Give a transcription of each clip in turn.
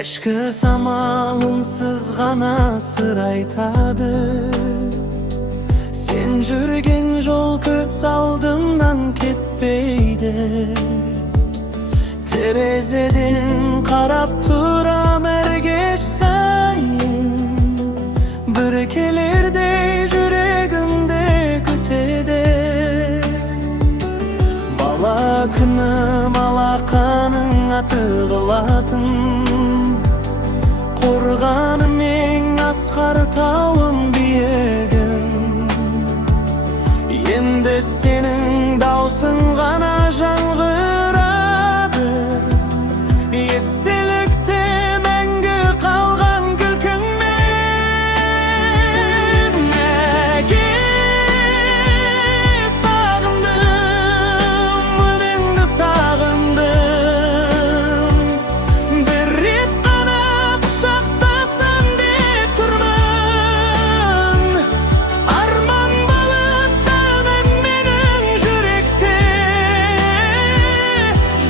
Eşkı samalımsız gana sır aytadı. Sen жүрген жол көз алдымнан кетпейді. Терезеден қарап тұрам әр кеш сайын. Бір келердей жүрегімде күтеді. Бала күнім алақаның аты қылатын. Қорғаным ең асқар тауым биігім. Енді сенің даусың ғана жаңғырады. Естелікте мәңгі қалған күлкіңмен. Әке, сағындым, үніңді сағындым. Бір рет қана құшақтасам деп тұрмын. Арман балыттаған менің жүректе.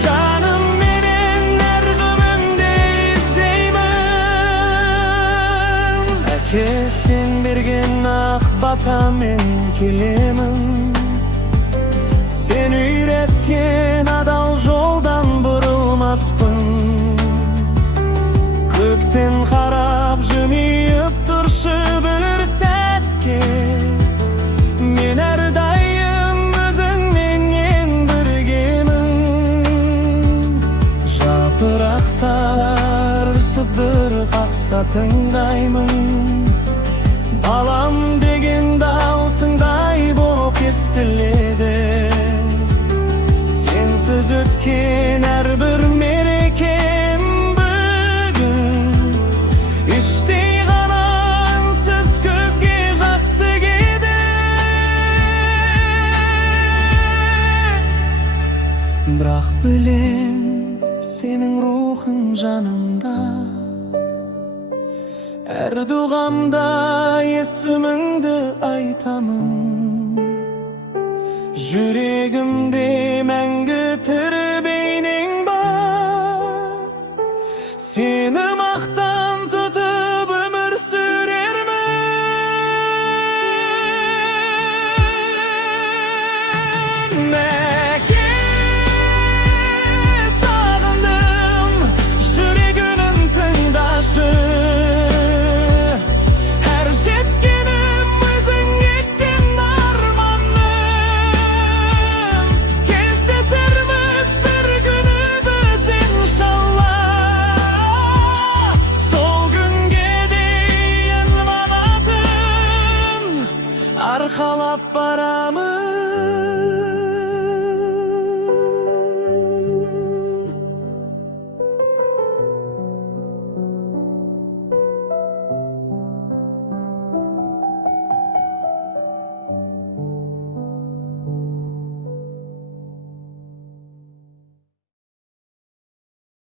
Жаным менен әр күнімде іздеймін. Әке, сен берген ақ батамен келемін. Сен үйреткен адал жолдан бұрылмаспын. Көктен қарап жымиып тұршы бір сәтке. Мен әрдайым өзіңменен біргемін. Жапырақтар сыбдыр қақса тыңдаймын. Балам деген даусыңдай боп естіледі. Сенсіз өткен әрбір мерекем бүгін іштей ғана аңсыз көзге жас төгеді. Бірақ білем, сенің рухың жанымда. Әр дұғамда есіміңді айтамын. Жүрегімде мәңгі тірі бейнең бар. Сені